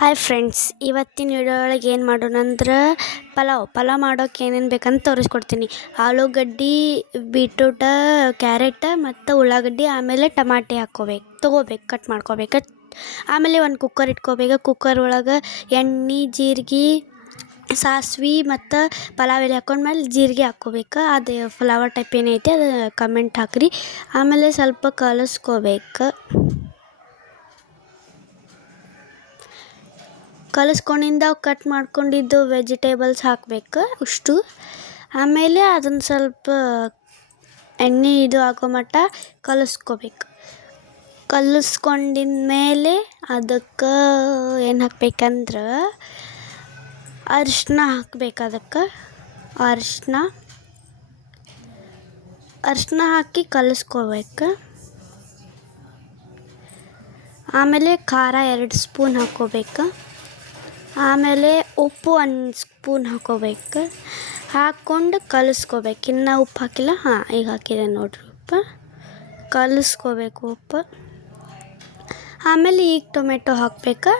Hi friends, ಇವತ್ತಿನ video ಒಳಗೆ ಏನು ಮಾಡೋಣ ಅಂದ್ರೆ ಪಲಾವ್ ಮಾಡೋಕೆ ಏನೇನು ಬೇಕಂತ ತೋರಿಸ್ಕೊಡ್ತೀನಿ. ಆಲೂಗಡ್ಡೆ, ಬೀಟ್ರೂಟ, ಕ್ಯಾರೆಟ್ ಮತ್ತು ಉಳ್ಳಾಗಡ್ಡಿ, ಆಮೇಲೆ ಟಮಾಟೆ ತೊಗೋಬೇಕು, ಕಟ್ ಮಾಡ್ಕೋಬೇಕು. ಆಮೇಲೆ ಒಂದು ಕುಕ್ಕರ್ ಇಟ್ಕೋಬೇಕು. ಕುಕ್ಕರ್ ಒಳಗೆ ಎಣ್ಣೆ, ಜೀರಿಗೆ, ಸಾಸ್ವೆ ಮತ್ತು ಪಲಾವ್ ಎಲೆ ಹಾಕೊಂಡ್ಮೇಲೆ ಜೀರಿಗೆ ಹಾಕ್ಕೋಬೇಕು. ಅದು ಫ್ಲವರ್ ಟೈಪ್ ಏನೈತೆ ಅದು ಕಮೆಂಟ್ ಹಾಕಿರಿ. ಆಮೇಲೆ ಸ್ವಲ್ಪ ಕಲಿಸ್ಕೋಬೇಕು. ಕಲಿಸ್ಕೊಂಡಿಂದ ಕಟ್ ಮಾಡ್ಕೊಂಡಿದ್ದು ವೆಜಿಟೇಬಲ್ಸ್ ಹಾಕಬೇಕು ಅಷ್ಟು. ಆಮೇಲೆ ಅದನ್ನು ಸ್ವಲ್ಪ ಎಣ್ಣೆ ಹಾಕೋ ಮಟ್ಟ ಕಲಿಸ್ಕೋಬೇಕು. ಕಲಿಸ್ಕೊಂಡಿನ ಮೇಲೆ ಅದಕ್ಕೆ ಏನು ಹಾಕ್ಬೇಕಂದ್ರೆ ಅರಿಶಿನ ಹಾಕ್ಬೇಕು. ಅದಕ್ಕೆ ಅರಿಶಿನ ಹಾಕಿ ಕಲಿಸ್ಕೋಬೇಕು. ಆಮೇಲೆ ಖಾರ 2 ಸ್ಪೂನ್ ಹಾಕ್ಕೋಬೇಕು. ಆಮೇಲೆ ಉಪ್ಪು 1 ಸ್ಪೂನ್ ಹಾಕ್ಕೋಬೇಕು. ಹಾಕ್ಕೊಂಡು ಕಲಿಸ್ಕೋಬೇಕು. ಇನ್ನೂ ಉಪ್ಪು ಹಾಕಿಲ್ಲ. ಈಗ ಹಾಕಿದೆ ನೋಡಿರಿ ಉಪ್ಪು. ಕಲಿಸ್ಕೋಬೇಕು ಉಪ್ಪು. ಆಮೇಲೆ ಈಗ ಟೊಮೆಟೊ ಹಾಕ್ಬೇಕು.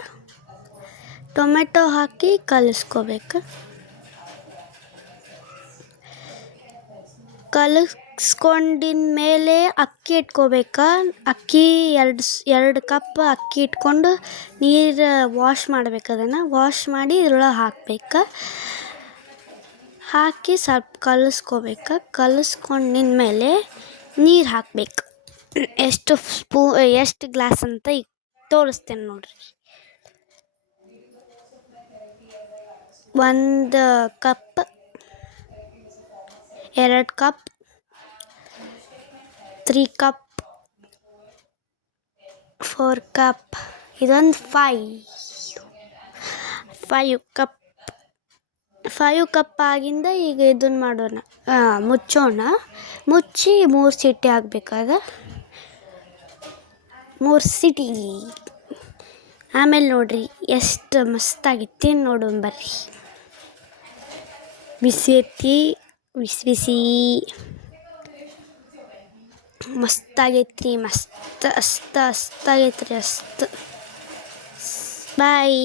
ಟೊಮೆಟೊ ಹಾಕಿ ಕಲಿಸ್ಕೋಬೇಕು. ಕಲಿಸ್ಕೊಂಡಿನ ಮೇಲೆ ಅಕ್ಕಿ ಇಟ್ಕೋಬೇಕು. ಅಕ್ಕಿ 2 ಕಪ್ ಅಕ್ಕಿ ಇಟ್ಕೊಂಡು ನೀರು ವಾಶ್ ಮಾಡ್ಬೇಕು. ಅದನ್ನು ವಾಶ್ ಮಾಡಿ ಇದ್ರೊಳಗೆ ಹಾಕ್ಬೇಕು. ಹಾಕಿ ಸ್ವಲ್ಪ ಕಲಿಸ್ಕೋಬೇಕು. ಕಲಿಸ್ಕೊಂಡಿನ ಮೇಲೆ ನೀರು ಹಾಕ್ಬೇಕು. ಎಷ್ಟು ಗ್ಲಾಸ್ ಅಂತ ಈಗ ತೋರಿಸ್ತೇನೆ ನೋಡ್ರಿ. 1 ಕಪ್, 2 ಕಪ್, 3 ಕಪ್, 4 ಕಪ್, ಇದೊಂದು 5 ಕಪ್. 5 ಕಪ್ ಆಗಿಂದ ಈಗ ಇದನ್ನು ಮಾಡೋಣ. ಮುಚ್ಚೋಣ. ಮುಚ್ಚಿ 3 ಸೀಟಿ ಹಾಕ್ಬೇಕಾದ. 3 ಸೀಟಿ. ಆಮೇಲೆ ನೋಡ್ರಿ ಎಷ್ಟು ಮಸ್ತಾಗಿತ್ತು. ನೋಡೋಣ ಬರ್ರಿ. ಬಿಸಿ ಐತಿ, ಬಿಸಿ ಮಸ್ತಾಗೈತ್ರಿ. ಮಸ್ತ್ ಅಸ್ತ ಆಗೈತ್ರಿ. ಬಾಯ್.